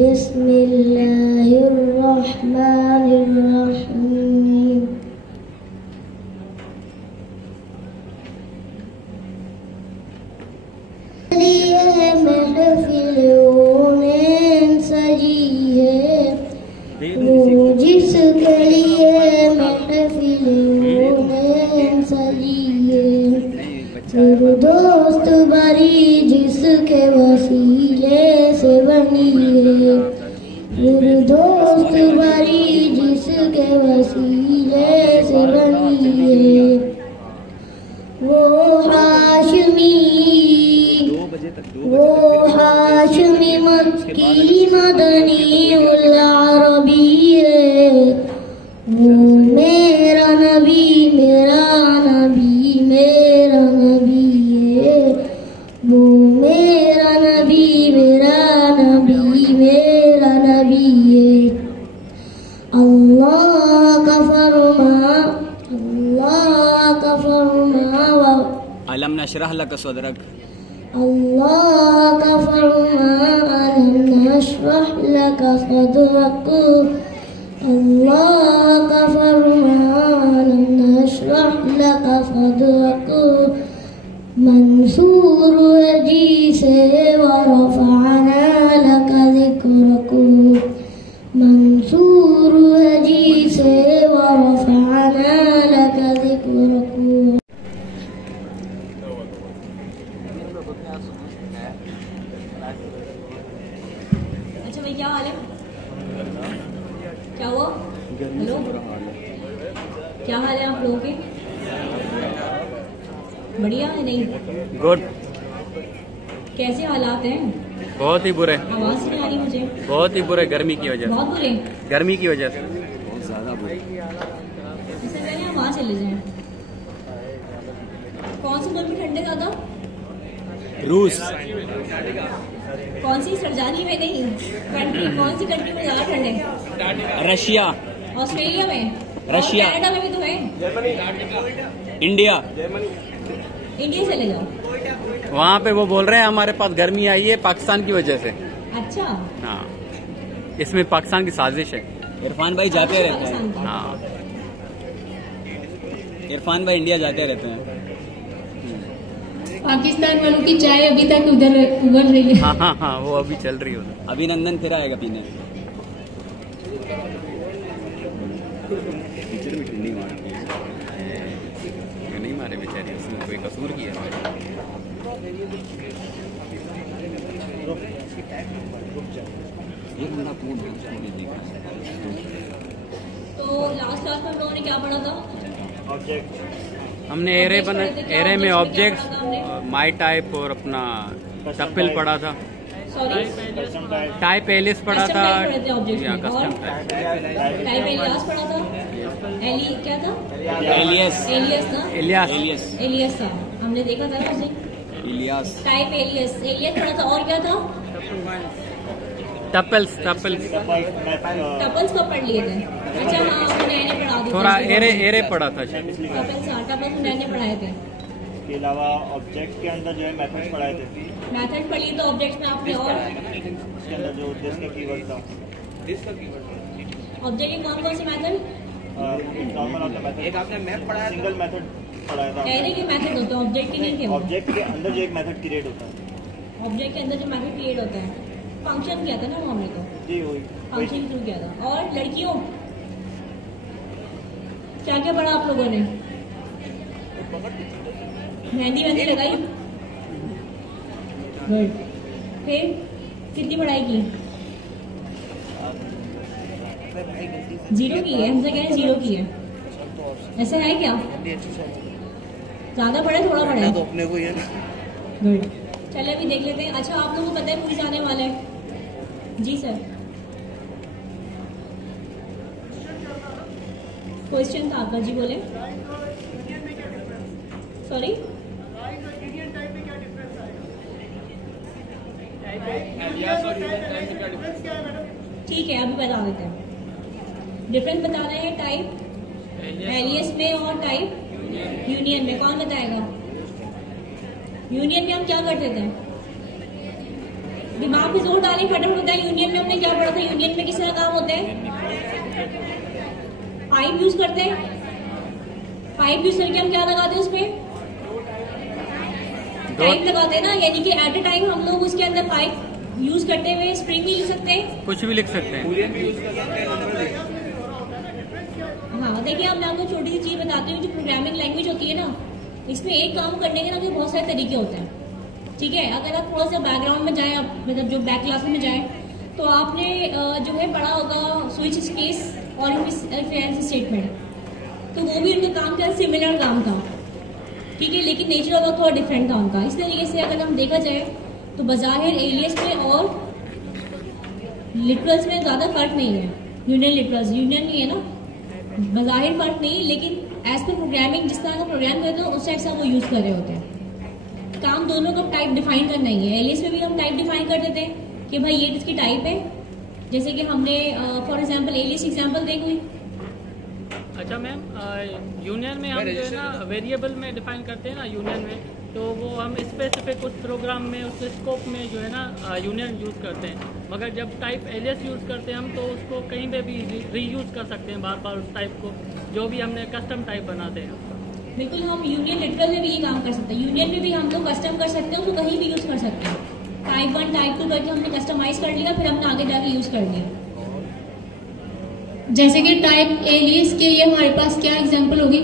बिस्मिल्लाहिर्रहमानिर्रहीम। सजी है वो जिसके लिए महफिल सजी है, फिर दोस्त बरी जिसके वसीले से बनी है, फिर दोस्त बरी जिसके वसीले से बनी है। वो हाशमी मक्की मदनी उल अरबी है, वो मेरा नबी मेरा नबी मेरा नबी है, वो मेरा नबी मेरा नबी मेरा नबी है। अल्लाह का फरमा अलम नशरह लक सदरक। अल्लाह का फरमा अलम नशरह लक सदरक। अल्लाह का फरमा अलम नशरह लक सदरक। मंसूर है जी से व रफ़अना लक ज़िक्रक। मंसूर है जी से व रफ़अना लक ज़िक्रक। अच्छा भाई, क्या हाल है? क्या हुआ? हेलो, क्या हाल है आप लोगों के? बढ़िया है? नहीं गुड। कैसे हालात हैं? बहुत ही बुरे। आवाज नहीं आ रही मुझे। बहुत ही बुरे, गर्मी की वजह से। बहुत बुरे? गर्मी की वजह से बहुत ज्यादा बुरे। इससे पहले हम वहाँ चले जाएं। कौन से मुल्क में ठंडे ज्यादा? रूस। कौन सी सरजानी में नहीं, कंट्री कौन सी कंट्री में ज्यादा ठंड है? रशिया। ऑस्ट्रेलिया में? रशिया। कनाडा में भी तो है। इंडिया। इंडिया चले जाओ। वहाँ पे वो बोल रहे हैं हमारे पास गर्मी आई है पाकिस्तान की वजह से। अच्छा, हाँ, इसमें पाकिस्तान की साजिश है। इरफान भाई जाते रहते हैं। हाँ, इरफान भाई इंडिया जाते रहते हैं। पाकिस्तान वालों की चाय अभी तक उधर उबल रही है। हाँ हाँ हाँ, वो अभी चल रही है। अभिनंदन फिर आएगा पीने। नहीं मारे बेचारे, उसने कोई कसूर किया। तो लास्ट क्लास में हम लोगों ने क्या पढ़ा था? हमने एरे में ऑब्जेक्ट्स, माई टाइप और अपना टप्पल पढ़ा था। सॉरी, टाइप एलिस पढ़ा था या कस्टम टाइप एलियास पढ़ा था। एली क्या था? एलियस। एलियस ना? एलियास। एलियस था, हमने देखा था ना उसे। इलियास। टाइप एलियस पढ़ा था। और क्या था? टप्पल्स टपल्स को पढ़ लिए थे। अच्छा हाँ, मैंने पढ़ा दिया। थोड़ा एरे पढ़ा था शायद। टपल्स मैंने पढ़ाए थे। के अलावा ऑब्जेक्ट के अंदर जो है मेथड्स पढ़ाए थे। मेथड पढ़ी तो ऑब्जेक्ट में आपने, और उसके अंदर जो दिस का कीवर्ड था। ऑब्जेक्ट के कौन कौन से मेथड? नॉर्मल आपने मेथड, एक आपने मैप पढ़ाया, सिंगल मेथड पढ़ाया था। एरे के मेथड होते हैं, ऑब्जेक्ट के नहीं थे। ऑब्जेक्ट के अंदर जो एक मेथड क्रिएट होता है, ऑब्जेक्ट के अंदर जो मेथड क्रिएट होता है, फंक्शन किया था ना वो हमने, तो जी वही फंक्शन शुरू किया था। और लड़कियों क्या क्या पढ़ा आप लोगों ने? मेहंदी लगाई? गुड। फिर कितनी पढ़ाई की? 0 की है। हमसे कह रहे हैं 0 की है। ऐसा है क्या? ज्यादा पढ़े थोड़ा पढ़े? तो अपने को ये गुड। चले अभी देख लेते हैं। अच्छा, आप लोगों को पता है क्विज आने वाला है? जी सर। क्वेश्चन था आपका, जी बोले। सॉरी, ठीक है, अभी बता देते हैं। डिफरेंस बता रहे हैं टाइप एलियस में और टाइप यूनियन में। कौन बताएगा? यूनियन में हम क्या करते थे? दिमाग पे जोर डालें, फटाफट बताएं। यूनियन में हमने क्या पढ़ा था? यूनियन में किस तरह काम होता है? पाइप यूज करते हैं। पाइप यूज करके हम क्या लगाते हैं? उसमें टाइप लगाते हैं ना, यानी कि एट ए टाइम हम लोग उसके अंदर पाइप यूज करते हुए स्ट्रिंग भी लिख सकते हैं, कुछ भी लिख सकते हैं। हाँ देखिए, अब मैं आपको छोटी सी चीज बताती हूँ। जो प्रोग्रामिंग लैंग्वेज होती है ना, इसमें एक काम करने के ना तो बहुत सारे तरीके होते हैं। ठीक है, अगर आप थोड़ा सा बैकग्राउंड में जाएं, मतलब जो बैक क्लास में जाएं, तो आपने जो है पढ़ा होगा स्विच स्पेस और रेफरेंस स्टेटमेंट। तो वो भी उनका काम क्या, सिमिलर काम था। ठीक है, लेकिन नेचर ऑफ वर्क थोड़ा डिफरेंट था उनका। इस तरीके से अगर हम देखा जाए तो बाज़ाहिर एलियस में और लिटरल्स में ज़्यादा फर्क नहीं है। यूनियन लिटरल्स यूनियन नहीं है ना, बाज़ाहिर फर्क नहीं, लेकिन एज पर प्रोग्रामिंग जिस तरह का प्रोग्राम करते हो उस टाइप से वो यूज़ कर रहे होते हैं। काम दोनों का टाइप डिफाइन करना ही है। एलियस में भी हम टाइप डिफाइन कर देते हैं कि भाई ये इसकी टाइप है। जैसे कि हमने फॉर एग्जाम्पल एलियस एग्जाम्पल दे कोई। अच्छा मैम, यूनियन में हम जो है ना वेरिएबल में डिफाइन करते हैं ना यूनियन में, तो वो हम स्पेसिफिक उस प्रोग्राम में उस स्कोप में जो है ना यूनियन यूज़ करते हैं। मगर जब टाइप एलियस यूज़ करते हैं हम, तो उसको कहीं पे भी रीयूज़ कर सकते हैं बार बार उस टाइप को, जो भी हमने कस्टम टाइप बनाते हैं। बिल्कुल, हम यूनियन लिटरल में भी ये काम कर सकते हैं। यूनियन में भी हम लोग कस्टम कर सकते हैं, उसको कहीं भी यूज़ कर सकते हैं। टाइप 1 टाइप 2 करके हमने कस्टमाइज कर लिया, फिर हमने आगे जाके यूज़ कर लिया। जैसे कि टाइप एलियस के लिए हमारे पास क्या एग्जांपल होगी?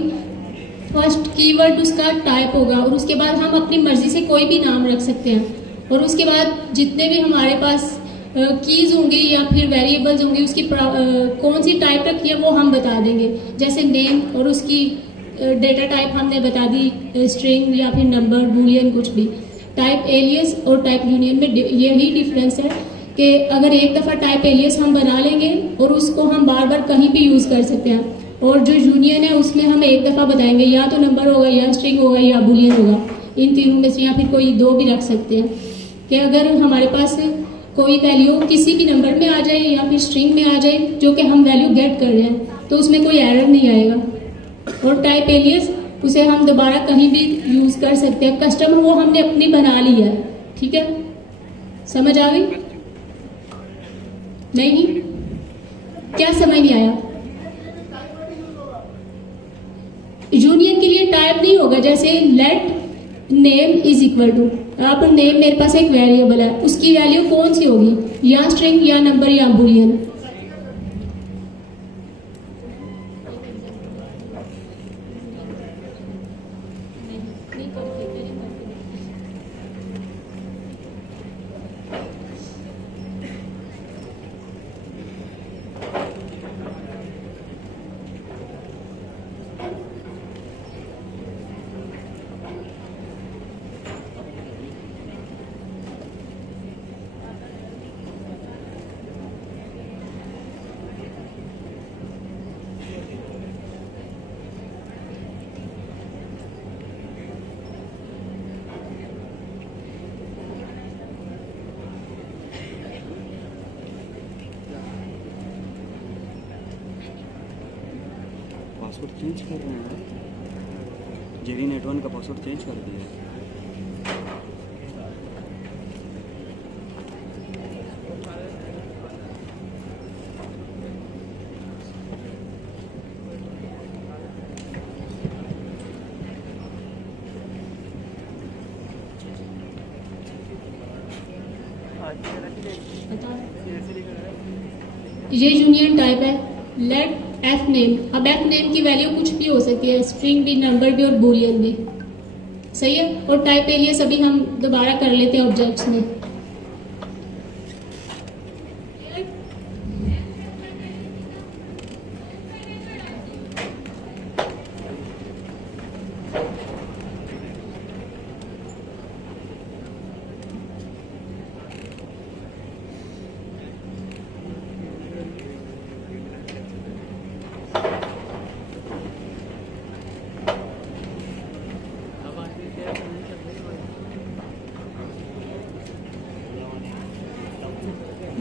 फर्स्ट कीवर्ड उसका टाइप होगा और उसके बाद हम अपनी मर्जी से कोई भी नाम रख सकते हैं, और उसके बाद जितने भी हमारे पास कीज होंगे या फिर वेरिएबल्स होंगे उसकी कौन सी टाइप रखी है वो हम बता देंगे। जैसे नेम और उसकी डेटा टाइप हमने बता दी, स्ट्रिंग या फिर नंबर, बूलियन, कुछ भी। टाइप एलियस और टाइप यूनियन में यही डिफरेंस है कि अगर एक दफ़ा टाइप एलियस हम बना लेंगे और उसको हम बार बार कहीं भी यूज़ कर सकते हैं, और जो यूनियन है उसमें हम एक दफ़ा बताएंगे, या तो नंबर होगा या स्ट्रिंग होगा या बूलियन होगा, इन तीनों में से, या फिर कोई दो भी रख सकते हैं। कि अगर हमारे पास कोई वैल्यू किसी भी नंबर में आ जाए या फिर स्ट्रिंग में आ जाए जो कि हम वैल्यू गेट कर रहे हैं, तो उसमें कोई एरर नहीं आएगा। और टाइप एलियस उसे हम दोबारा कहीं भी यूज़ कर सकते हैं। कस्टम वो हमने अपनी बना ली है। ठीक है, समझ आ गई? नहीं, क्या समझ नहीं आया? यूनियन के लिए टाइप नहीं होगा। जैसे let name is equal to, आप नेम मेरे पास एक वेरिएबल है, उसकी वैल्यू कौन सी होगी? या स्ट्रिंग या नंबर या बूलियन। पासवर्ड चेंज कर रहे हैं। जेरी नेटवर्क का पासवर्ड चेंज कर दिया है। ये यूनियन टाइप है। लेट एफ नेम, अब एफ नेम की वैल्यू कुछ भी हो सकती है, स्ट्रिंग भी, नंबर भी और बूलियन भी। सही है। और टाइप एलियस अभी हम दोबारा कर लेते हैं ऑब्जेक्ट्स में।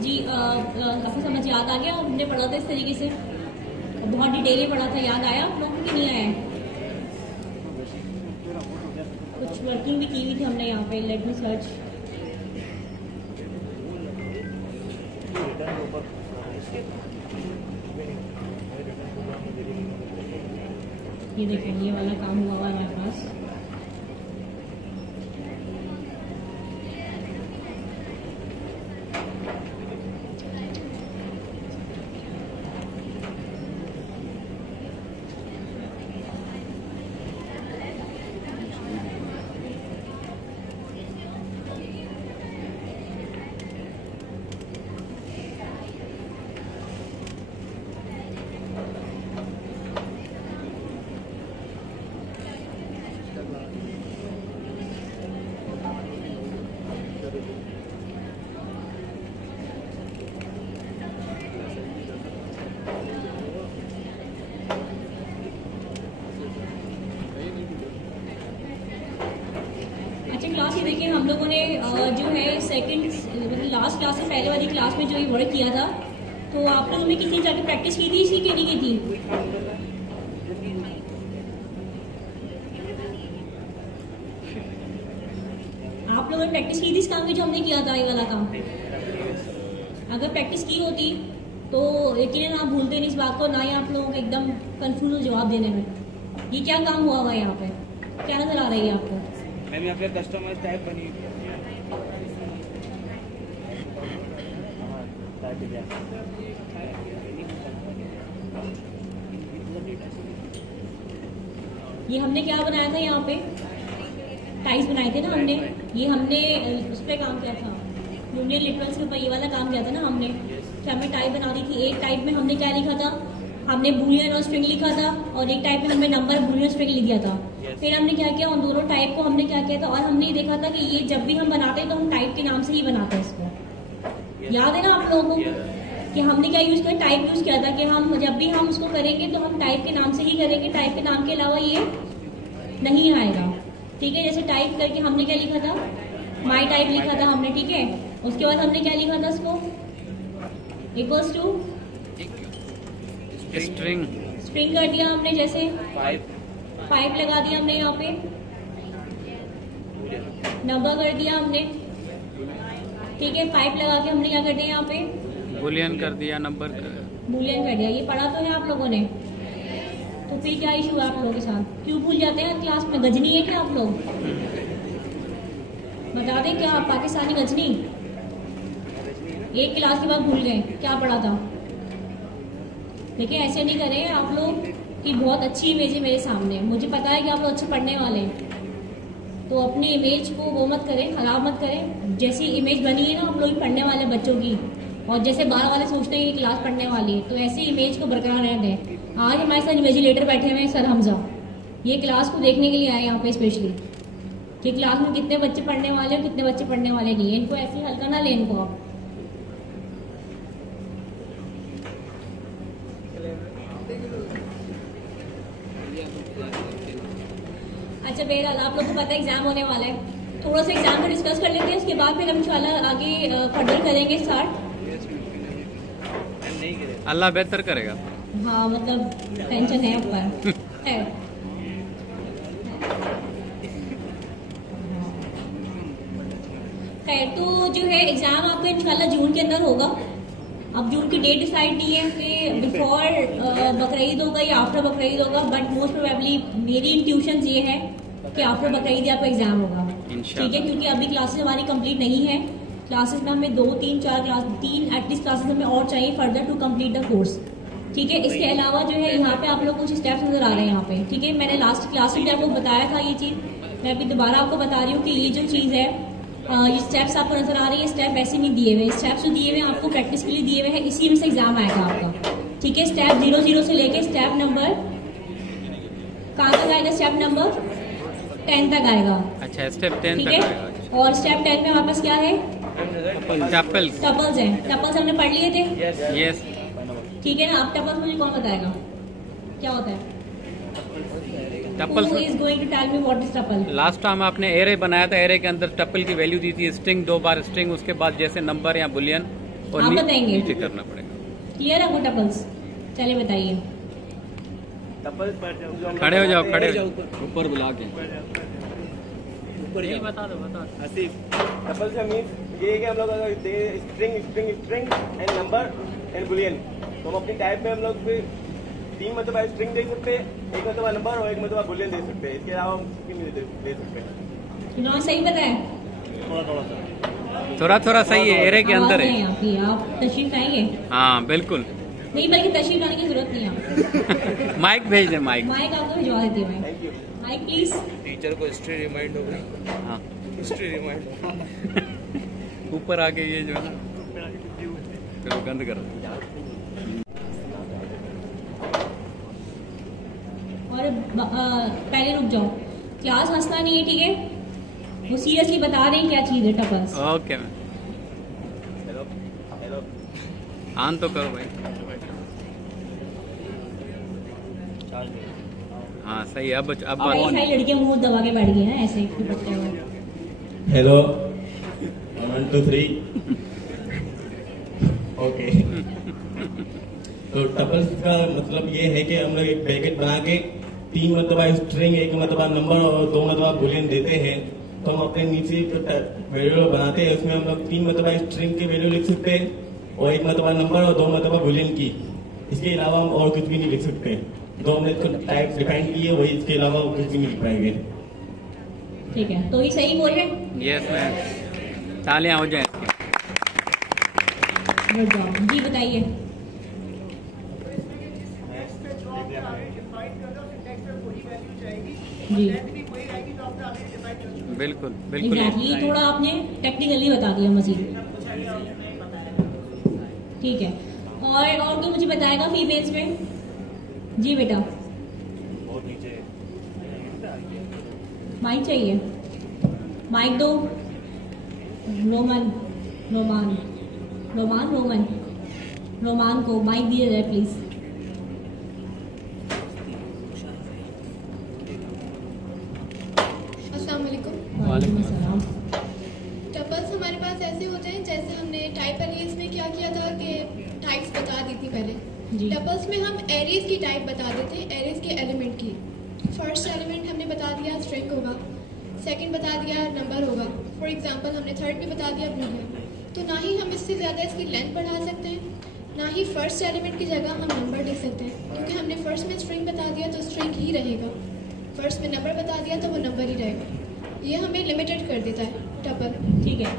जी आपको समझ याद आ गया? हमने पढ़ा था इस तरीके से, बहुत डिटेल में पढ़ा था, याद आया आप लोगों को कि नहीं आया? कुछ वर्किंग भी की हुई थी हमने यहाँ पे। Let me search. ये देखो ये वाला काम हुआ हुआ है हमारे पास। क्लास ये देखिए हम लोगों ने जो है सेकंड मतलब लास्ट क्लास से पहले वाली क्लास में जो ये वर्क किया था, तो आप लोगों ने कितनी जाके प्रैक्टिस की थी इसकी कि नहीं की थी? आप लोगों ने प्रैक्टिस की थी इस काम की जो हमने किया था, ये वाला काम? अगर प्रैक्टिस की होती तो यकीनन आप भूलते नहीं इस बात को, ना ही आप लोगों को एकदम कंफ्यूज जवाब देने में। ये क्या काम हुआ हुआ है यहाँ पे, क्या नजर आ रही है आपको? मैम यहाँ पे कस्टमाइज टाइप बनी हुई है। ये हमने क्या बनाया था यहाँ पे? टाइल्स बनाए थे ना हमने। ये हमने उस पर काम किया था, यूनियन लिटरल्स के ऊपर ये वाला काम किया था ना हमने। तो हमें टाइप बना दी थी। एक टाइप में हमने क्या लिखा था? हमने बूलियन और स्ट्रिंग लिखा था, और एक टाइप में हमने नंबर बूलियन स्ट्रिंग लिख दिया था। फिर हमने क्या किया, उन दोनों टाइप को हमने क्या किया था, और हमने ये देखा था कि ये जब भी हम बनाते हैं तो हम टाइप के नाम से ही बनाते हैं इसको। याद है ना आप लोगों को कि हमने क्या यूज किया? टाइप यूज किया था कि हम जब भी हम उसको करेंगे तो हम टाइप के नाम से ही करेंगे, टाइप के नाम के अलावा ये नहीं आएगा। ठीक है, जैसे टाइप करके हमने क्या लिखा था? माई टाइप लिखा था हमने। ठीक है, उसके बाद हमने क्या लिखा था? इसको इक्वल्स टू स्ट्रिंग कर दिया हमने, जैसे पाइप लगा दिया हमने यहाँ पे, नंबर कर दिया हमने। ठीक है, पाइप लगा के हमने क्या कर दिया यहाँ पे? बूलियन कर दिया, नंबर बूलियन कर दिया। ये पढ़ा तो है आप लोगों ने? तो फिर क्या इशू है आप लोगों के साथ? क्यों भूल जाते हैं क्लास में? गजनी है क्या आप लोग? बता दें क्या पाकिस्तानी गजनी? एक क्लास के बाद भूल गए क्या पढ़ा था? देखिए ऐसे नहीं करें आप लोग कि बहुत अच्छी इमेज है मेरे सामने, मुझे पता है कि आप लोग अच्छे पढ़ने वाले हैं, तो अपनी इमेज को वो मत करें, खराब मत करें। जैसी इमेज बनी है ना आप लोग पढ़ने वाले बच्चों की, और जैसे बाहर वाले सोचते हैं कि क्लास पढ़ने वाली है, तो ऐसी इमेज को बरकरार रहने दें। आज हमारे साथ इन्विजिलेटर बैठे हुए हैं सर हमजा, ये क्लास को देखने के लिए आए यहाँ पे स्पेशली कि क्लास में कितने बच्चे पढ़ने वाले और कितने बच्चे पढ़ने वाले नहीं है। इनको ऐसे हल्का ना लें इनको आप। अच्छा बहरहाल आप लोग को पता है एग्जाम होने वाला है, थोड़ा सा एग्जाम को डिस्कस कर लेते हैं, उसके बाद फिर हम इंशाल्लाह आगे फर्दर करेंगे स्टार्ट। अल्लाह बेहतर करेगा। हाँ मतलब टेंशन है ऊपर है। खैर तो जो है एग्जाम आपका इंशाल्लाह जून के अंदर होगा। अब जून की डेट डिसाइड नहीं है कि बिफोर बकरीद होगा या आफ्टर बकरीद होगा, बट मोस्ट प्रोबेबली मेरी इंट्यूशन ये है कि आफ्टर बकरीद आपका एग्जाम होगा। ठीक है, क्योंकि अभी क्लासेस हमारी कंप्लीट नहीं है। क्लासेस में हमें 2, 3, 4 क्लास, 3 एटलीस्ट क्लासेस हमें और चाहिए further to complete the course. ठीक है, इसके अलावा जो है यहाँ पे आप लोग कुछ स्टेप्स नजर आ रहे हैं यहाँ पे। ठीक है, मैंने लास्ट क्लास में भी आपको बताया था ये चीज, मैं अभी दोबारा आपको बता रही हूँ कि ये जो चीज है, ये स्टेप्स आपको नजर आ रही है, स्टेप ऐसे नहीं दिए हुए, स्टेप्स जो दिए हुए हैं आपको प्रैक्टिस के लिए दिए हुए हैं, इसी में से एग्जाम आएगा आपका। ठीक है, स्टेप 00 से लेके स्टेप नंबर कहाँ तक आएगा? स्टेप नंबर 10 तक आएगा। अच्छा, स्टेप 10 ठीक तक है, आएगा। और स्टेप 10 में हमारे पास क्या है? टपल्स। टपल्स हैं, टपल्स हमने पढ़ लिए थे। यस। ठीक है ना, अब टपल्स मुझे कौन बताएगा क्या होता है? Tuples Who is going to tell me what is tuple? Last time आपने एरे बनाया था, एरे के अंदर टपल की वैल्यू दी थी, स्ट्रिंग 2 बार स्ट्रिंग, उसके बाद जैसे नंबर या बुलियन और आप बताएंगे। नीचे करना पड़ेगा। क्लियर है आपको टपल्स? चलिए बताइए। खड़े हो जाओ, खड़े हो जाओ, ऊपर बुला के। यही बता दो, बता दो। टपल से मीन्स ये है कि हम लोग अगर string string string and number and Boolean, तो हम अपनी टाइप में हम लोग 3 मतलब स्ट्रिंग दे सकते हैं, एक मतलब नंबर और एक मतलब बुलियन दे सकते हैं। इसके अलावा हम कुछ नहीं दे सकते। इन्होंने सही बताया? थोड़ा थोड़ा सही है, एरे के अंदर है। आपकी आप तशरीफ लाएंगे? हाँ बिल्कुल। नहीं, बल्कि तशरीफ लाने की जरूरत नहीं है। माइक भेज दे, माइक। माइक आपको भिजवा देती हूँ मैं। Mike please. टीचर को हिस्ट्री रिमाइंड हो गई। हाँ हिस्ट्री रिमाइंड ऊपर आके ये जो है ना, चलो बंद करो। और पहले रुक जाओ, क्लास हंसना नहीं है, ठीक है? वो सीरियसली बता रहे हैं क्या चीज है टपल्स। Okay ma'am. ऑन तो करो भाई। हाँ सही है। अब कई सारी लड़कियां मुंह दबा के बैठ गई ना ऐसे दुपट्टे में। Hello 1 2 3 okay. तो टपल्स का मतलब ये है कि हम लोग एक ब्रैकेट बना के 3 मतलब स्ट्रिंग, एक मतलब नंबर और 2 मतलब बुलियन देते हैं। तो हम अपने नीचे वेरिएबल बनाते हैं, उसमें हम लोग 3 मतलब स्ट्रिंग के वैल्यू लिख सकते हैं और एक मतलब नंबर और 2 मतलब बुलियन की। इसके अलावा हम और कुछ भी नहीं लिख सकते। जो हमने टाइप डिफाइन की है वही, इसके अलावा कुछ भी नहीं लिख पाएंगे। ठीक है, तो ये सही बोल रहे हैं? यस मैम, तालियां हो जाए। जी बताइए। जी बिल्कुल बिल्कुल। एग्जैक्टली, थोड़ा आपने टेक्निकली बता दिया मजीद। ठीक है, और तो मुझे बताएगा फीमेल्स में। जी बेटा, माइक चाहिए, माइक दो। रोमन रोमान रोमान रोमन रोमान को माइक दिया जाए प्लीज। अस्सलाम वालेकुम। वालेकुम अस्सलाम। टपल्स हमारे पास ऐसे होते हैं जैसे हमने टाइप एरेज में क्या किया था कि टाइप्स बता दी थी पहले। जी। टपल्स में हम एरेज की टाइप बता देते हैं, एरेज के एलिमेंट की। फर्स्ट एलिमेंट हमने बता दिया स्ट्रिंग होगा, सेकंड बता दिया नंबर होगा। फॉर एग्जांपल हमने थर्ड भी बता दिया बुलियन। तो ना ही हम इससे ज़्यादा इसकी लेंथ बढ़ा सकते हैं, ना ही फर्स्ट एलिमेंट की जगह हम नंबर लिख सकते हैं, क्योंकि हमने फर्स्ट में स्ट्रिंग बता दिया तो स्ट्रिंग ही रहेगा, फर्स्ट में नंबर बता दिया तो वो नंबर ही रहेगा। ये हमें लिमिटेड कर देता है टपल। ठीक है,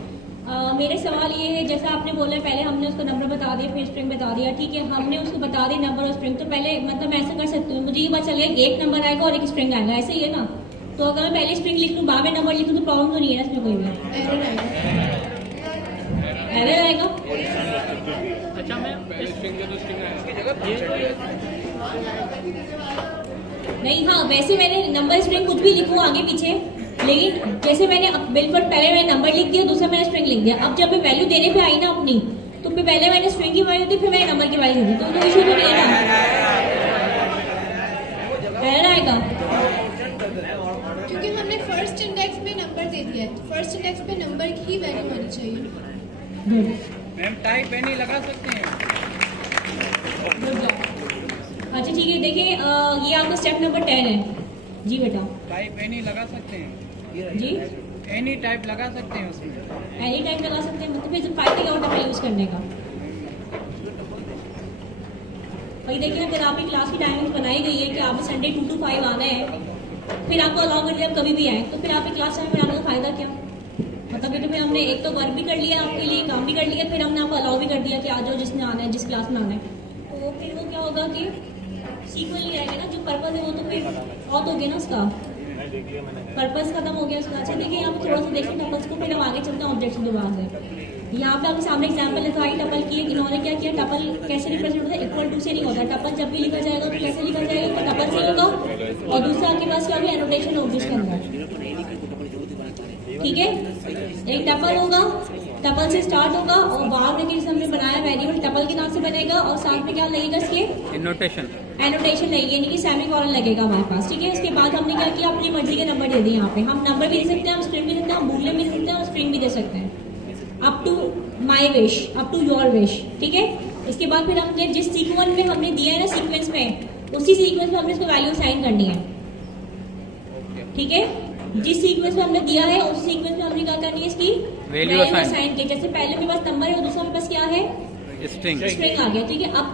मेरे सवाल ये है, जैसा आपने बोला पहले हमने उसको नंबर बता दिया फिर स्ट्रिंग बता दिया, ठीक है, हमने उसको बता दी नंबर और स्ट्रिंग। तो पहले मतलब मैं ऐसा कर सकती हूँ, मुझे ये पता चले एक नंबर आएगा और एक स्ट्रिंग आएगा, ऐसे ही है ना? तो अगर मैं पहले स्ट्रिंग लिख लूँ बाद में नंबर लिख लूँ तो प्रॉब्लम तो नहीं है ना इसमें कोई भी? एरर आएगा। एरर आएगा? अच्छा मैम, नहीं, हाँ वैसे मैंने नंबर स्ट्रिंग कुछ भी लिखूँ आगे पीछे, लेकिन जैसे मैंने बिल्कुल पहले मैंने नंबर लिख दिया, दूसरा मैंने स्ट्रिंग लिख दिया। अब जब मैं वैल्यू देने पे आई ना अपनी, तो फिर पहले मैंने स्ट्रिंग की वैल्यू दी फिर मैंने नंबर की वैल्यू दी, तो इशू तो नहीं है ना? एरर आएगा क्योंकि हमने फर्स्ट इंडेक्स में नंबर दे दिया है, फर्स्ट इंडेक्स पे नंबर की ही वैल्यू होनी चाहिए। मैम टाइप नहीं लगा सकते हैं। अच्छा ठीक है, देखिए ये आपका स्टेप नंबर 10 है। जी बेटा। टाइप नहीं लगा सकते हैं जी, एनी टाइप लगा सकते हैं उसमें। एनी टाइम लगा सकते हैं, मतलब फिर फायदा क्या होता है यूज करने का? भाई देखिए, अगर आपकी क्लास की टाइमिंग बनाई गई है कि आपको संडे 2 to 5 आना है, फिर आपको अलाउ कर दिया आप कभी भी आए, तो फिर आपकी क्लास टाइम में आने का फायदा क्या? मतलब ये तो फिर हमने एक तो वर्क भी कर लिया आपके लिए, काम भी कर लिया, फिर हमने आपको अलाउ भी कर दिया कि आ जाओ जिसने आना है, जिस क्लास में आना है। तो फिर वो क्या होगा कि सीक्वल नहीं रहेगा ना, जो पर्पज है वो तो फिर ऑफ हो गया ना, उसका पर्पज खत्म हो गया उसका। अच्छा देखिए, यहाँ पे थोड़ा सा देखें टपल्स को, फिर हम आगे चलते हैं ऑब्जेक्शन दोबारा से। यहाँ पे आपके सामने एग्जाम्पल लिखा है टपल की, इन्होंने क्या किया, टपल कैसे रिप्रेजेंट होता है? इक्वल टू से नहीं होता, टपल जब भी लिखा जाएगा तो कैसे लिखा जाएगा? तो टपल से होगा, और दूसरा आपके पास क्या होगा, एनोटेशन होगी उसके अंदर, ठीक है? एक टपल होगा, टपल से स्टार्ट होगा, और बाद में किसी हमने बनाया वेरिएबल टपल के नाम से बनेगा, और साथ में क्या लगेगा इसके? एनोटेशन लगेगी, यानी कि सेमीकोलन लगेगा हमारे पास, ठीक है? इसके बाद हमने क्या किया, अपनी मर्जी के नंबर दे दिए। यहाँ पे हम नंबर भी दे सकते हैं, हम स्ट्रिंग भी दे सकते हैं, हम बूलियन भी दे सकते हैं और स्ट्रिंग भी दे सकते हैं। Up to my wish, up to your wish, ठीक है। इसके बाद फिर हमने जिस सीक्वेंस में हमने दिया है ना, सीक्वेंस में, उसी सीक्वेंस में हमने इसको वैल्यू असाइन करनी है, ठीक है। जिस सीक्वेंस में हमने दिया है उस सीक्वेंस में हमने क्या करनी है, इसकी वैल्यू असाइन की। जैसे पहले मेरे पास नंबर है और दूसरा मेरे पास क्या है, स्ट्रिंग आ गया, ठीक है। अब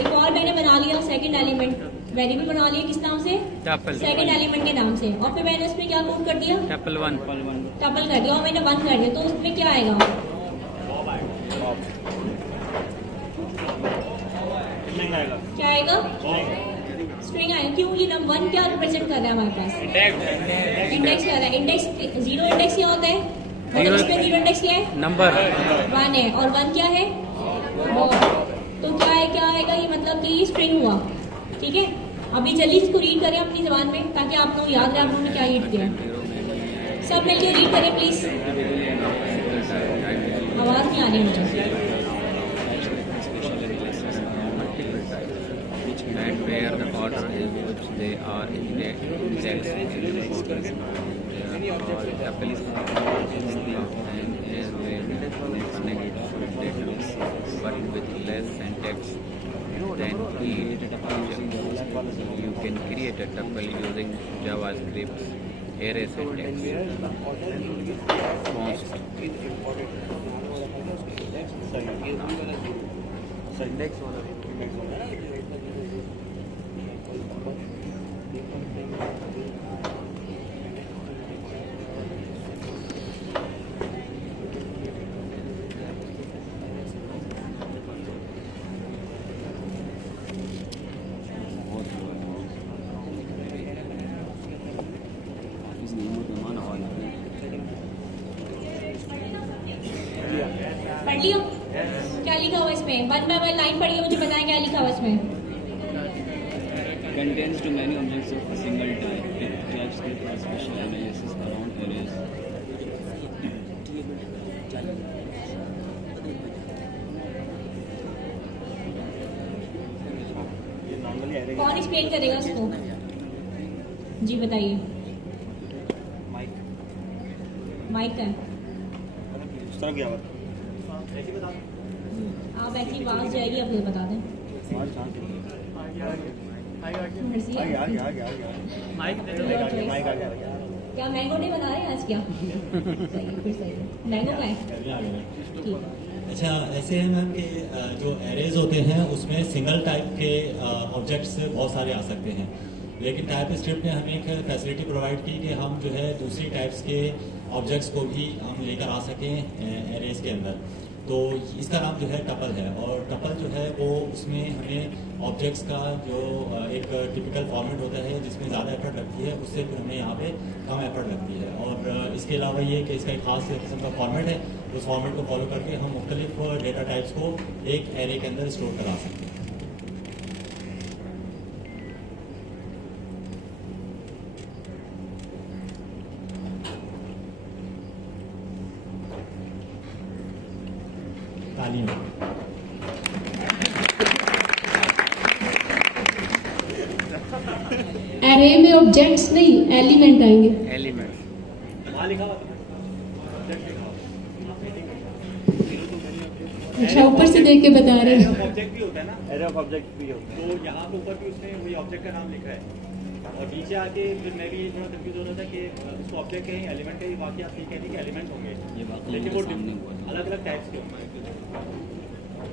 एक और मैंने बना लिया सेकंड एलिमेंट, वेरिएबल बना लिया किस नाम से, सेकंड एलिमेंट के नाम से, और फिर मैंने उसमें क्या कोड कर दिया, टपल कर दिया, और मैंने 1 कर दिया, तो उसमें क्या आएगा, क्या आएगा, स्ट्रिंग आएगा। क्यों, ये नंबर 1 क्या रिप्रेजेंट कर रहा है हमारे पास, इंडेक्स कर रहा है। इंडेक्स, जीरो इंडेक्स क्या होता है, मतलब इसमें जीरो इंडेक्स क्या है, नंबर 1 है, और 1 क्या है, तो क्या है, क्या आएगा ये, मतलब कि स्ट्रिंग हुआ, ठीक है। अभी जल्दी इसको रीड करें अपनी जबान में, ताकि आप लोग याद रहे आप लोगों ने क्या रीड किया। सब मिलकर रीड करें प्लीज, आवाज नहीं आ रही मुझे। And where the order in which they are indexed tuple is and is but with less syntax than you can create a tuple using JavaScript's array syntax. पढ़ लिया क्या लिखा हुआ इसमें, 1 by 1 लाइन पढ़िए, मुझे बताएं क्या लिखा हुआ इसमें। Contains to many objects of a single type. It JavaScript has special analysis around arrays. कौन एक्सप्लेन करेगा इसको, जी बताइए। माइक का आप ऐसी आवाज जाएगी, आप ये बता दें। क्या मैंगो डे बना रहे हैं आज, क्या सही है, फिर सही है, मैंगो का है। अच्छा, ऐसे है मैम कि जो एरेज होते हैं उसमें सिंगल टाइप के ऑब्जेक्ट्स बहुत सारे आ सकते हैं, लेकिन टाइप स्क्रिप्ट ने हमें एक फैसिलिटी प्रोवाइड की कि हम जो है दूसरी टाइप्स के ऑब्जेक्ट्स को भी हम लेकर आ सकें एरेज के अंदर। तो इसका नाम जो है टपल है, और टपल जो है वो उसमें हमें ऑब्जेक्ट्स का जो एक टिपिकल फॉर्मेट होता है जिसमें ज़्यादा एफर्ट लगती है, उससे फिर हमें यहाँ पे कम एफर्ट लगती है। और इसके अलावा ये कि इसका एक खास किस्म का फॉर्मेट है, उस फॉर्मेट को फॉलो करके हम मुख्तलिफ डेटा टाइप्स को एक एरे के अंदर स्टोर करा सकते हैं। एरे में ऑब्जेक्ट्स नहीं, एलिमेंट आएंगे। अच्छा, ऊपर से देख के बता रहे हैं। ऑब्जेक्ट भी होता है ना, एरे ऑफ ऑब्जेक्ट भी होता है, तो यहाँ पे ऊपर भी उसने वही ऑब्जेक्ट का नाम लिखा है, और नीचे आके फिर मैं भी थोड़ा कंफ्यूज हो रहा था कि उसको ऑब्जेक्ट कहें एलिमेंट कहें, बाकी आप ये कहते हैं कि एलिमेंट होंगे, लेकिन वो अलग अलग टाइप्स के होंगे।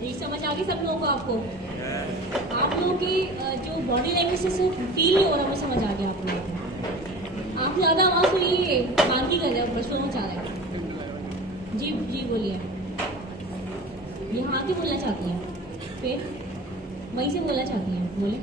ये समझ आ गई सब लोगों को, आपको आप लोगों की जो बॉडी लैंग्वेज से फील नहीं हो रहा, वो समझ आ गया आप लोगों को। आप ज़्यादा आवाज़ तो ये मांगी कर रहे हो, बस समझ आ रहा है। जी जी बोलिए, यहाँ की बोलना चाहती हैं, फिर वहीं से बोलना चाहती हैं, बोले।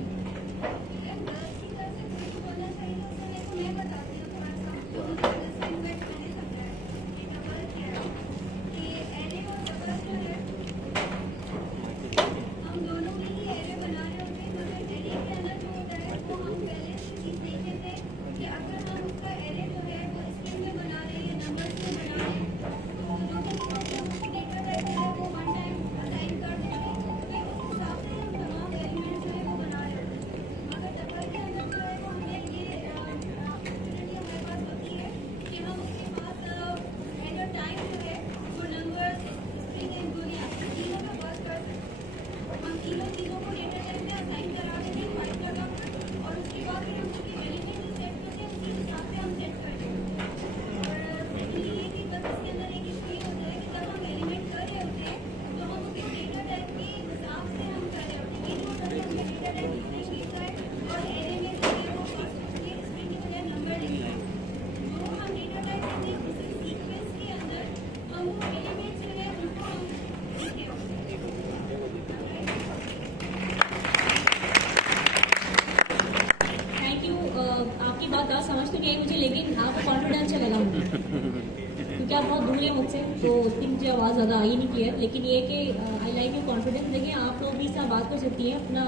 क्योंकि आप बहुत दूर हैं मुझसे, तो उतनी मुझे आवाज़ ज़्यादा आई नहीं क्लियर, लेकिन ये कि आई लाइक यू कॉन्फिडेंस। देखिए आप लोग भी इससे बात कर सकती हैं, अपना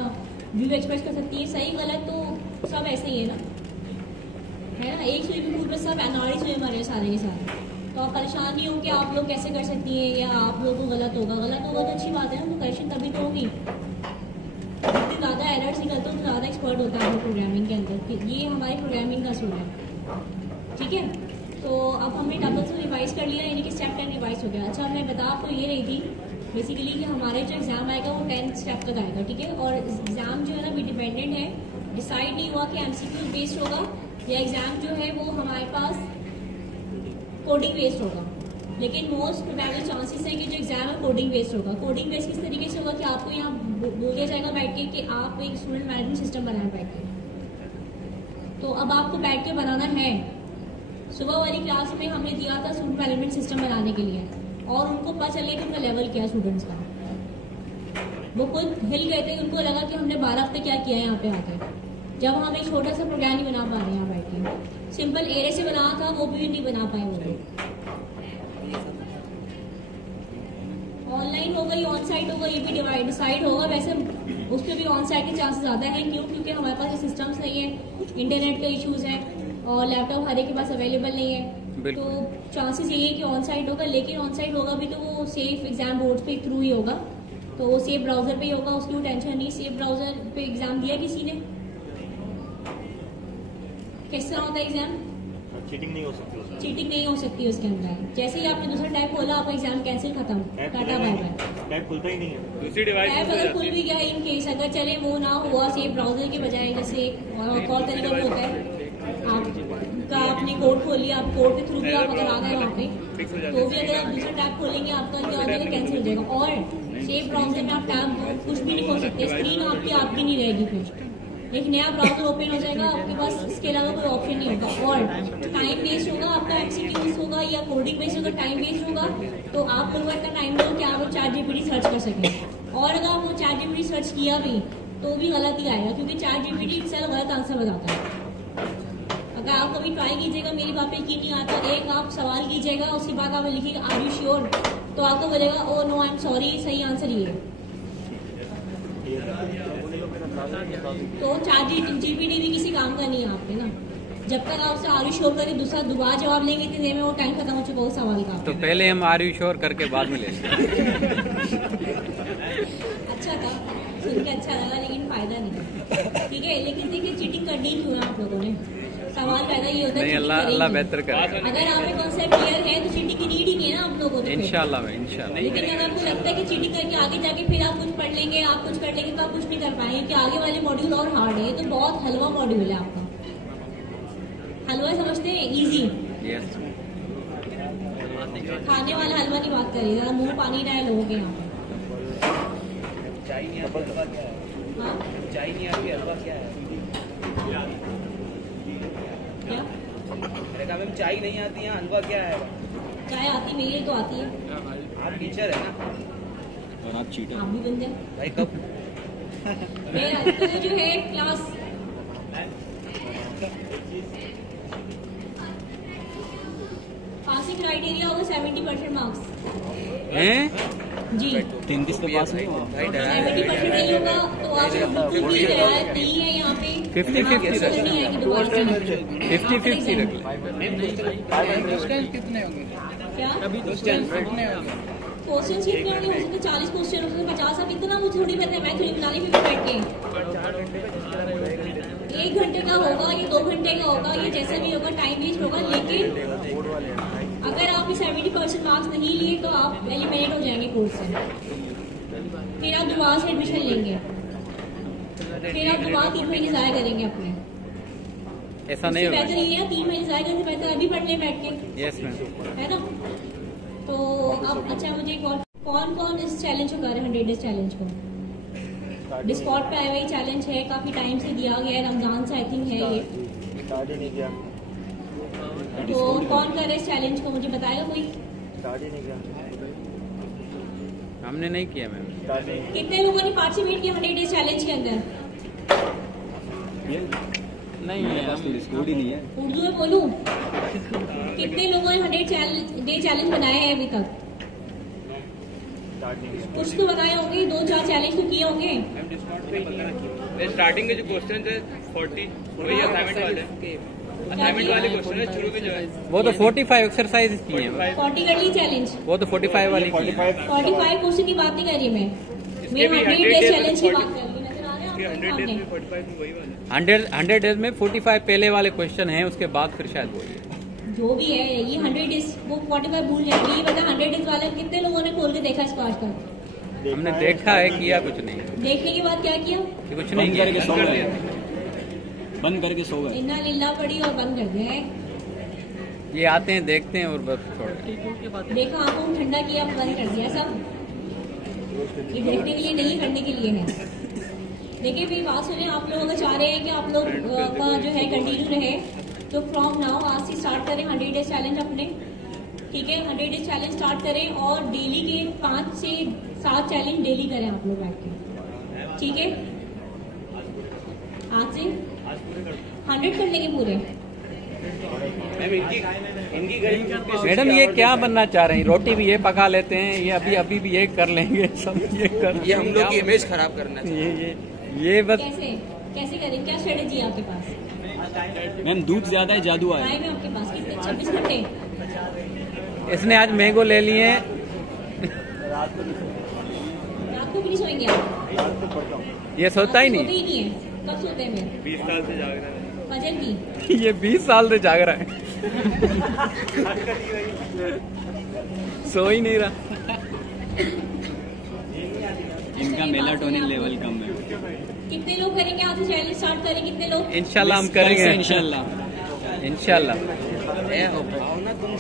व्यू एक्सप्रेस कर सकती है। सही गलत तो सब ऐसे ही है ना, है ना, एक स्विमिंग पूल में सब एनआरई स्विमर है सारे के सारे। तो आप परेशान नहीं हो कि आप लोग कैसे कर सकती हैं या आप लोगों को गलत होगा तो अच्छी बात है ना, तो करेक्शन तभी तो होगी। जितनी ज़्यादा एरर्स निकलते हैं उतना ज़्यादा एक्सपर्ट होता है प्रोग्रामिंग के अंदर। ये हमारी प्रोग्रामिंग का असूल है, ठीक है। तो अब हमने टपल्स को रिवाइज कर लिया, यानी कि स्टेप 10 रिवाइज हो गया। अच्छा मैं बता आपको ये रही थी बेसिकली कि हमारे जो एग्ज़ाम आएगा वो 10 स्टेप तक आएगा, ठीक है। और एग्ज़ाम जो है ना भी डिपेंडेंट है, डिसाइड नहीं हुआ कि MCQ बेस्ड होगा या एग्ज़ाम जो है वो हमारे पास कोडिंग बेस्ड होगा। लेकिन मोस्ट प्रोबेबल चांसेस है कि जो एग्ज़ाम है कोडिंग बेस्ड होगा। कोडिंग बेस्ड किस तरीके से होगा कि आपको यहाँ बोल दिया जाएगा बैठ के कि आप एक स्टूडेंट मैनेजमेंट सिस्टम बनाएं बैठ के। तो अब आपको बैठ के बनाना है। सुबह वाली क्लास में हमने दिया था स्टूडेंट मैनेजमेंट सिस्टम बनाने के लिए, और उनको पता चले कि उनका लेवल क्या है स्टूडेंट्स का। वो खुद हिल गए थे, उनको लगा कि हमने 12 हफ्ते क्या किया है यहाँ पे आके, जब हम एक छोटा सा प्रोग्राम नहीं बना पा रहे हैं यहाँ बैठ के। सिंपल एरे से बना था वो भी नहीं बना पाए वो लोग। ऑनलाइन होगा या ऑन साइट होगा ये भी डिसाइड होगा। वैसे उस पर भी ऑन साइट के चांसेस ज़्यादा हैं, क्यों? क्योंकि हमारे पास ये सिस्टम्स नहीं है, इंटरनेट का इश्यूज़ है और लैपटॉप हर एक के पास अवेलेबल नहीं है। तो चांसेस यही है कि ऑन साइट होगा, लेकिन ऑन साइट होगा भी तो वो सेफ एग्जाम बोर्ड पे थ्रू ही होगा, तो वो सेफ ब्राउजर पे ही होगा, उसकी कोई टेंशन नहीं। सेफ ब्राउजर पे एग्जाम दिया किसी ने? किस तरह होता है एग्जाम? चीटिंग नहीं हो सकती उसमें। चीटिंग नहीं हो सकती उसके अंदर। जैसे ही आपने दूसरा टैब खोला आपका एग्जाम कैंसिल, खत्म, टाटा बाय बाय। टैब खुलता ही नहीं है। दूसरी डिवाइस टैब अगर खुल भी गया इन केस अगर चले वो ना हुआ सेफ ब्राउजर के बजाय, जैसे कॉल तरीका भी होता है आपका, आपने कोड खोल लिया, आप कोड के थ्रू भी आप अगर आ गए वहाँ पे तो भी अगर आप दूसरा टैब खोलेंगे आपका क्या हो जाएगा, कैंसिल हो जाएगा। और सेफ ब्राउजर में आप टैब कुछ भी नहीं खोल सकते, स्क्रीन आपकी नहीं रहेगी। फिर एक नया ब्राउजर ओपन हो जाएगा, आपके पास इसके अलावा कोई ऑप्शन नहीं होगा। और टाइम वेस्ट होगा आपका, MCQ होगा या कोडिंग बेस्ड होगा, टाइम वेस्ट होगा। तो आप लोगों का टाइम दो कि आप ChatGPT सर्च कर सकें। और अगर आपने ChatGPT सर्च किया भी तो भी गलत ही आएगा, क्योंकि ChatGPT itself गलत आंसर बताता है। अगर आप कभी ट्राई कीजिएगा, मेरी बात पे यकीन नहीं आता, एक आप सवाल कीजिएगा उसके बाद आप लिखिएगा आर यू श्योर, तो आपको बोलेगा oh no I am sorry, सही आंसर ये है। तो ChatGPT भी किसी काम का नहीं है आपके ना, जब तक आप उससे आर यू श्योर करके दूसरा दोबारा जवाब लेंगे इतनी देर में वो टाइम खत्म हो चुका हो सवाल का। तो पहले हम आर यू श्योर करके बाद में लेते हैं। अच्छा था, सुन के अच्छा लगा, लेकिन फायदा नहीं, ठीक है। लेकिन देखिए चीटिंग करनी क्यों है आप लोगों ने, सवाल पैदा ये होता है। नहीं, अल्लाह बेहतर करे। अगर आप में कॉन्सेप्ट क्लियर है तो चीटिंग की नीड ही नहीं है ना आप लोगों को। इंशाल्लाह में इंशाल्लाह। लेकिन अगर आपको लगता है कि चीटिंग करके आगे जाके फिर आप कुछ पढ़ लेंगे, आप कुछ कर लेंगे, तो आप कुछ नहीं कर पाएंगे, कि आगे वाले मॉड्यूल और हार्ड है। तो बहुत हलवा मॉड्यूल है आपका, हलवा समझते हैं, इजी। खाने वाला हलवा की बात करिए, जरा मुंह पानी रहा है लोगों के यहाँ पे। चाय नहीं आती हलवा क्या है? हाँ? चाय नहीं आती हलवा क्या है? क्या? मैंने कहा मैम चाय नहीं आती है, हलवा क्या है? चाय आती मेरे लिए तो आती है। आप टीचर है ना, और आप चीटर। आप भी बन जाए भाई कब? मेरा तो जो है क्लास पासिंग क्राइटेरिया होगा 70% मार्क्स हैं जी। 33 तो पास नहीं हुआ। 70% नहीं होगा तो आप बिल्कुल भी रियायत नहीं है यहाँ पे। 50-50 रख नहीं आएगी दोबारा से। 50-50 रख ले। क्वेश्चन कितने होंगे? क्या क्वेश्चन कितने होंगे? क्वेश्चन कितने होंगे? हो सकते 40 क्वेश्चन हो सकते 50। अब इतना मुझे थोड़ी पता है, मैं थोड़ी बनाने भी बैठ के 1 घंटे का होगा या 2 घंटे का होगा, ये जैसा भी होगा टाइम वेस्ट होगा। लेकिन अगर आपने 70% मार्क्स नहीं लिए तो आप एलिमिनेट हो जाएंगे कोर्स से। फिर आप दोबारा से एडमिशन लेंगे, फिर आप दोबारा 3 महीने ज़ाया करेंगे अपने। ऐसा नहीं होगा। बेहतर ये है 3 महीने ज़ाया करने से बेहतर अभी पढ़ ले बैठ के। Yes ma'am. है ना? तो अब अच्छा मुझे कौन कौन इस चैलेंज को कर रहे हैं, 100 डेज चैलेंज को? डिस्कॉर्ड पे आया हुआ ये चैलेंज है, काफी टाइम से दिया गया है, रमजान से आई थिंक है ये। स्टार्ट ही नहीं किया। तो कौन कर रहा है इस चैलेंज को, मुझे बताएगा कोई? स्टार्ट ही नहीं किया। हमने नहीं किया मैम। कितने लोगों ने पार्टिसिपेट किया 100 डेज चैलेंज के अंदर? नहीं है, डिस्कोड ही नहीं है। उर्दू में बोलूं? कितने लोगों ने 100 डे चैलेंज बनाए हैं अभी तक? कुछ तो बनाए होंगे, 2-4 चैलेंज तो किए होंगे। स्टार्टिंग के जो क्वेश्चन थे 40 वही असाइनमेंट वाले क्वेश्चन है शुरू में जो है वो तो 45 एक्सरसाइज की हैं। 40 कर ली चैलेंज, वो तो 45 वाली 45 क्वेश्चन की बात नहीं कर रही मैं 100 डेज चैलेंज की बात कर रही हूँ। नजर आ रहे हैं आपको? 100 डेज में 45 में वही वाला 100 डेज में 45 पहले वाले क्वेश्चन हैं, उसके बाद फिर शायद वही है। जो भी है ये 100 डेज वो 45 भूल जाएंगे। ये बता 100 डेज वाले कितने लोगों ने खोल के देखा इसको आज तक? हमने देखा है, किया कुछ नहीं। देखने के बाद क्या किया? कि कुछ नहीं किया, करके सो गए, बंद करके सो गए। इन्ना लीला पड़ी और बंद कर दिया है। ये आते हैं, देखते हैं और बस छोड़ देखा, आंखों को ठंडा किया, बंद कर दिया सब। ये देखने के लिए नहीं, करने के लिए है। देखिए मेरी बात सुने, आप लोग अगर चाह रहे हैं कि आप लोग का जो है कंटिन्यू रहे तो फ्रॉम नाउ आज से स्टार्ट करें 100 डेज चैलेंज अपने। ठीक है, 100 डेज चैलेंज स्टार्ट करें और डेली के 5 से 7 चैलेंज डेली करें आप लोग बैठ के। ठीक है, आज से 100 कर लेंगे पूरे। मैडम ये क्या बनना चाह रहे हैं? रोटी भी ये पका लेते हैं, ये अभी भी ये कर लेंगे, सब ये कर, ये हम लोग की इमेज खराब करना है। ये बस कैसे करें? क्या स्ट्रेटेजी है आपके पास? मैम दूध ज्यादा है, जादू आया टाइम है आपके पास कितने? 26 घंटे। इसने आज मैंगो ले लिए। रात को भी नहीं सोएंगे आप? ये सोता ही नहीं। सोते ही नहीं है। कब सोते हैं? 20 साल से जाग रहा है फजर की। ये 20 साल से जाग रहा है, सो ही नहीं रहा। इनका मेलाटोनिन लेवल कम है। कितने लोग करेंगे आज से चैलेंज स्टार्ट करें? कितने लोग? इंशाल्लाह हम करेंगे, इंशाल्लाह।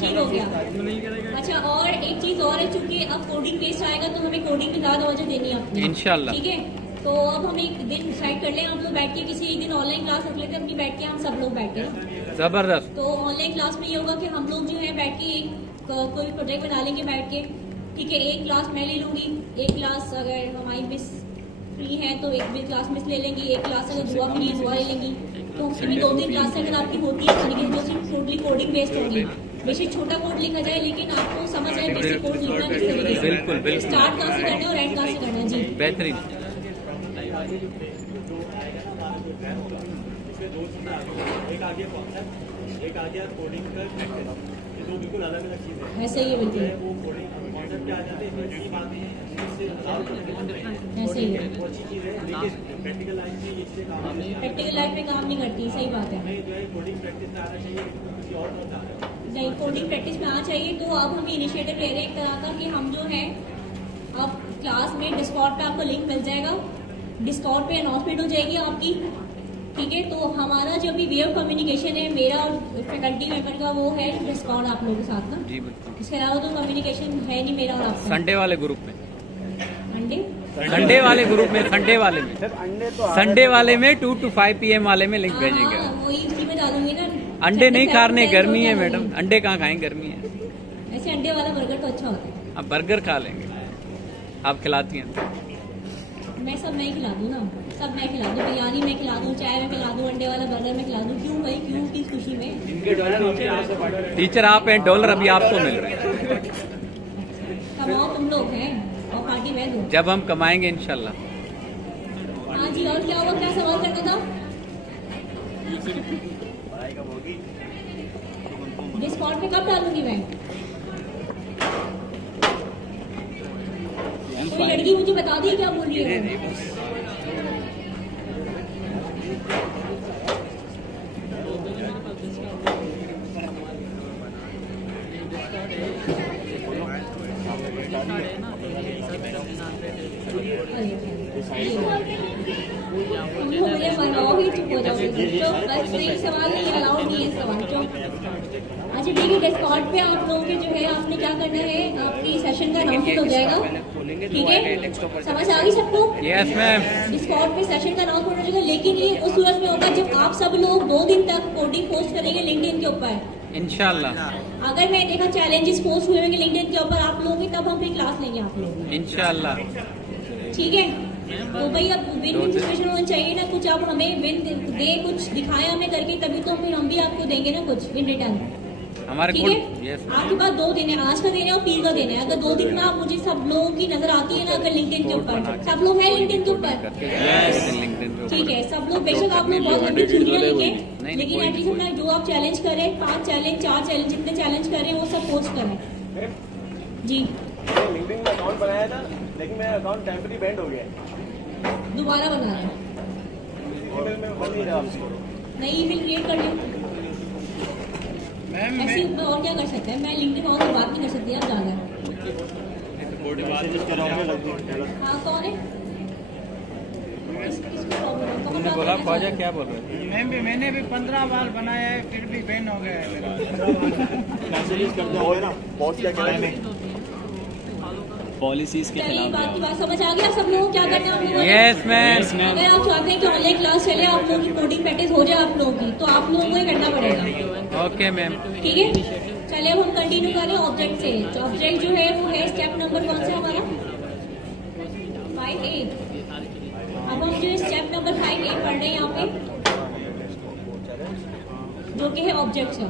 ठीक हो गया। अच्छा, और एक चीज और है, चूंकि अब कोडिंग बेस्ड आएगा तो हमें कोडिंग में ज्यादा वजह देनी है अपनी, इंशाल्लाह। ठीक है, तो अब हम एक दिन डिसाइड कर लें, आप लोग बैठ के किसी एक दिन ऑनलाइन क्लास रख लेते हैं अपनी, बैठ के हम सब लोग बैठे हैं। जबरदस्त। तो ऑनलाइन क्लास में ये होगा कि हम लोग जो है बैठ के एक कोई प्रोजेक्ट बना लेंगे बैठ के। ठीक है, एक क्लास मैं ले लूंगी, एक क्लास अगर हमारी मिस फ्री है तो एक भी क्लास मिस ले लेंगी, एक क्लास अगर दुआ फ्री है दुआ ले लेंगी। तो उसमें 2-3 क्लास अगर आपकी होती है तरीके से जो सिर्फ टोटली कोडिंग बेस्ड होगी। बेसिक छोटा कोड लिखा जाए लेकिन आपको समझ आए बेसिक कोड लिखना किस तरीके से। बिल्कुल बिल्कुल। स्टार्ट कहाँ से करना है और एंड कहाँ से करना है? जी बेहतरीन। एक आ गया कॉन्सेप्ट, एक आ गया कोडिंग का प्रैक्टिस, ये दो बिल्कुल अलग अलग चीजें हैं। ऐसे ही है बिल्कुल। वो कोडिंग कॉन्सेप्ट क्या आ जाते हैं, इसकी बातें हैं, इससे ऐसे ही है। वो अच्छी चीज है, लेकिन प्रैक्टिकल लाइफ में ये चीजें काम नहीं करती। प्रैक्टिकल लाइफ में काम नहीं करती, सही बात है। हमें जो है कोडिंग प्रैक्टिस में आना चाहिए, किसी और में होता है नहीं, कोडिंग प्रैक्टिस में आना चाहिए। तो अब हम इनिशिएटिव ले रहे हैं एक तरह का कि हम जो है अब क्लास में डिस्कॉर्ड पे आपको लिंक मिल जाएगा, डिस्कॉर्ड पे अनाउंसमेंट हो जाएगी आपकी। ठीक है, तो हमारा जो भी वे ऑफ कम्युनिकेशन है मेरा और फैकल्टी मेंबर का वो है डिस्कॉर्ड आप लोगों के साथ ना। जी बिल्कुल। इसके अलावा तो कम्युनिकेशन है नहीं मेरा और आपका। संडे वाले ग्रुप में, अंडे संडे वाले ग्रुप में, संडे वाले में 2 to 5 PM वाले में लिंक भेजेंगे। वही उसी में डालूंगी ना। अंडे नहीं खाने, गर्मी है मैडम, अंडे कहाँ खाएं, गर्मी है। ऐसे अंडे वाला बर्गर तो अच्छा होता है। अब बर्गर खा लेंगे, आप खिलाती हैं। मैं सब मैं खिला दूँ ना, सब मैं खिला दूँ, बिरयानी में खिला दूँ, चाय में खिला दूँ, अंडे वाला बर्गर में खिला दूँ। क्यों भाई, क्यों, किस खुशी में? टीचर आप हैं, डॉलर अभी आपको मिल रहे हैं। कमाओ तुम लोग हैं और पार्टी मैं दूँ। जब हम कमाएंगे इंशाल्लाह। हाँ जी, और क्या हुआ, क्या सवाल करना था? डिस्कॉर्ड पे कब डालूंगी मैं? कोई लड़की मुझे बता दी क्या बोल रही है? मुझे बनाओ ही, चुप हो जाओ, बस मेरी सवाल नहीं, अलाउड नहीं है सवाल। अच्छा ठीक है, डिस्कॉर्ड पे आप लोगों के जो है आपने क्या करना है, आपकी सेशन का अनाउंसमेंट हो जाएगा। ठीक है, समझ आ गई सबको? Yes ma'am. डिस्कॉर्ड पे सेशन का अनाउंसमेंट हो जाएगा, लेकिन ये उस सूरत में होगा जब आप सब लोग 2 दिन तक कोडिंग पोस्ट करेंगे लिंक्डइन के ऊपर इंशाल्लाह। अगर मैं देखा चैलेंजेस पोस्ट हुए होंगे लिंक्डइन के ऊपर आप लोगों की, तब हम फिर क्लास लेंगे आप लोग इंशाल्लाह। ठीक है। तो भाई अब विन विन सिचुएशन होनी चाहिए ना, कुछ आप हमें विन दे, कुछ दिखाएं हमें करके, तभी तो फिर हम भी आपको देंगे ना कुछ इन रिटर्न। हमारे ठीक है, आपके पास 2 दिन है, आज का दिन है और 3 का दिन है। अगर 2 दिन में आप मुझे सब लोगों की नजर आती है ना, अगर लिंक्डइन के ऊपर सब लोग हैं, लिंक्डइन के ऊपर, ठीक है, सब लोग, बेशक आप लोग बहुत लंबी चुनिया लेंगे, लेकिन एटलीस्ट अपना जो आप चैलेंज करें, 5 चैलेंज 4 चैलेंज जितने चैलेंज करें वो सब पोस्ट करें। जी लिंक्डइन में अकाउंट बनाया था, लेकिन मेरा अकाउंट टेम्पररी बैंड हो गया, दोबारा बना रहे हैं, ईमेल में बन नहीं रहा, नई ईमेल क्रिएट कर ली। ऐसे और क्या कर सकते हैं, मैं लिंक्डइन और बात नहीं कर सकती, आप जाना है। हाँ कौन है, तुमने बोला ख्वाजा क्या बोल रहे थे? मैंने भी 15 बार बनाया है, फिर भी बैन हो गया है मेरा। पॉलिसीज के खिलाफ बात बात समझ आ गया सब लोगों को क्या करना है आप लोगों को? Yes, ma'am. अगर आप चाहते हैं कि ऑनलाइन क्लास चले, आप लोगों की कोडिंग प्रैक्टिस हो जाए आप लोगों की, तो आप लोगों को ही करना पड़ेगा। ओके मैम, ठीक है, चलिए अब हम कंटिन्यू करें ऑब्जेक्ट से। ऑब्जेक्ट जो है वो है स्टेप नंबर कौन सा हमारा 5A। अब हम जो स्टेप नंबर 5A पढ़ रहे हैं यहाँ पे, जो कि है ऑब्जेक्ट का।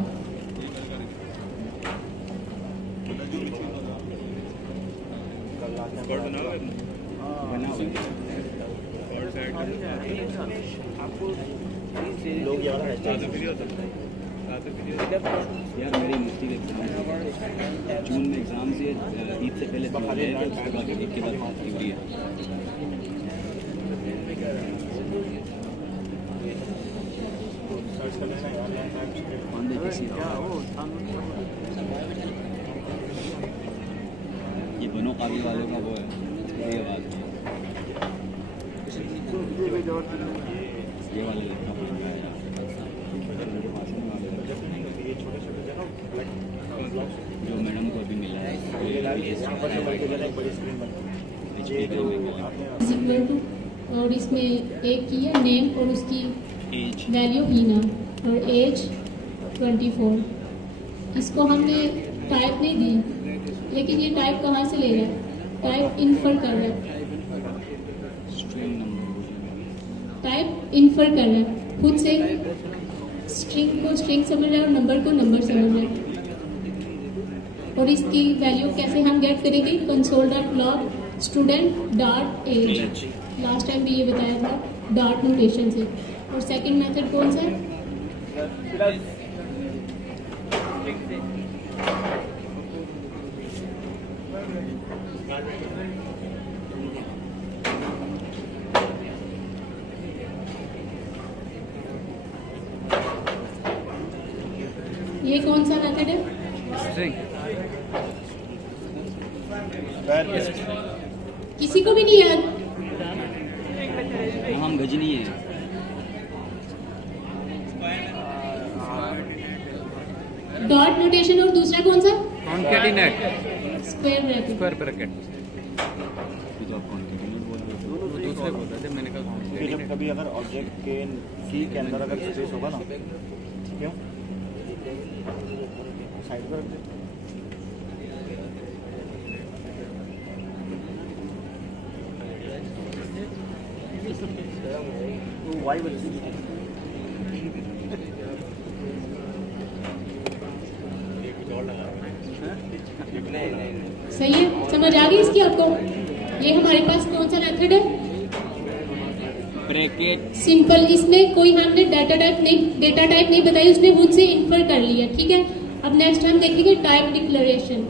लोग यार मेरी मुश्किल एग्जाम जून में एग्जाम से ईद से पहले एक के बाद डिग्री है। ये बनो काबिल वालों का वो है, ये बात ये वाले जो मैडम को अभी मिला है और इसमें एक की है नेम और उसकी वैल्यू हीना और एज 24। इसको हमने टाइप नहीं दी, लेकिन ये टाइप कहाँ से ले रहा है, टाइप इन्फर कर रहा है, टाइप इन्फर कर रहा है, खुद से स्ट्रिंग को स्ट्रिंग समझ रहा है और नंबर को नंबर समझ रहा है। और इसकी वैल्यू कैसे हम गेट करेंगे, console.log student.age, लास्ट टाइम भी ये बताया था डॉट नोटेशन से। और सेकंड मेथड कौन सा है, ये कौन सा मेथड है, स्ट्रिंग। किसी को भी नहीं याद, हम गजनी है। डॉट नोटेशन और दूसरा कौन सा, कॉन्केटिनेट, स्क्वायर ब्रैकेट। दूसरे बोल रहे थे, मैंने कहा जब कभी अगर ऑब्जेक्ट के सी के अंदर अगर स्पेस होगा ना, क्यों साइड पर रख दे, वाई सही है, समझ आ गई इसकी आपको। ये हमारे पास कौन सा मेथड है, ब्रैकेट सिंपल। इसमें कोई हमने डेटा टाइप नहीं बताई, उसने खुद से इन्फर कर लिया। ठीक है, अब नेक्स्ट हम देखेंगे टाइप डिक्लेरेशन।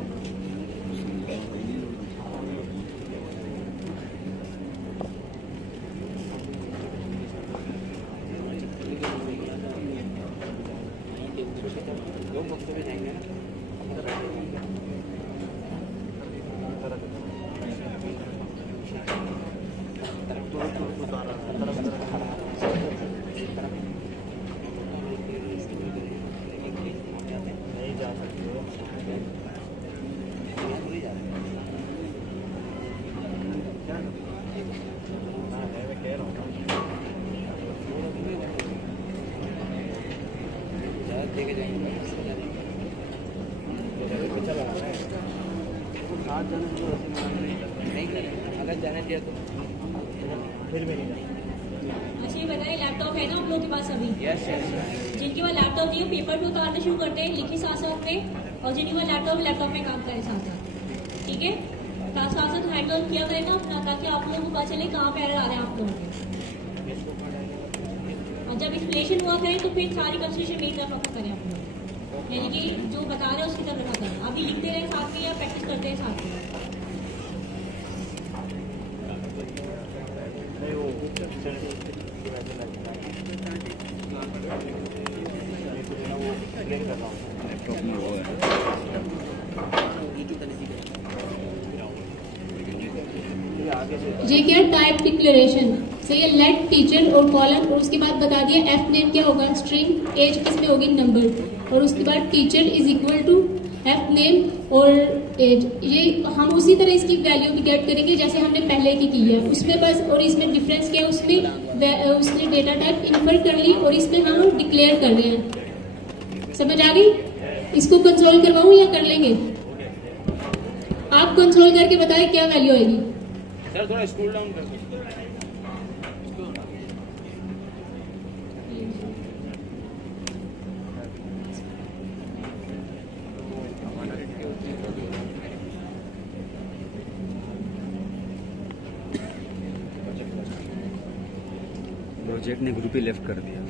अगर जाने दिया तो अच्छा ये बताइए, लैपटॉप है ना आप लोगों के पास अभी? Yes yes. जिनके पास लैपटॉप नहीं, पेपर पे उतारना शुरू करते हैं, लिखे साथ साथ में, और जिनके पास लैपटॉप में काम करें साथ साथ, ठीक है? साथ साथ हैंड ऑन किया करें ना अपना, ताकि आप लोगों को पता चले कहाँ पे एरर आ रहे हैं आप लोगों के। और जब एक्सप्लेनेशन हुआ करें तो फिर सारी कंसंट्रेशन मेरी तरफ रखा करें आप लोग, यानी कि जो बता रहे हैं उसकी तरफ रखा करें। अभी लिखते रहें साथ में या प्रैक्टिस करते हैं साथ में। ये क्या टाइप डिक्लेरेशन, सही है। लेट टीचर और कॉलम, और उसके बाद बता दिया एफ नेम क्या होगा, स्ट्रिंग, एज किसमें होगी, नंबर, और उसके बाद teacher is equal to F name और एज। ये हम उसी तरह इसकी वैल्यू भी गेट करेंगे जैसे हमने पहले की है, उसमें बस। और इसमें डिफरेंस क्या है, उसने डेटा टाइप इन्फर कर ली और इसमें हम डिक्लेयर कर रहे हैं। समझ आ गई? इसको कंसोल करवाऊं या कर लेंगे? आप कंसोल करके बताएं क्या वैल्यू आएगी। सर थोड़ा स्कूल डाउन कर सकते प्रोजेक्ट ने ग्रुप ही लेफ्ट कर दिया।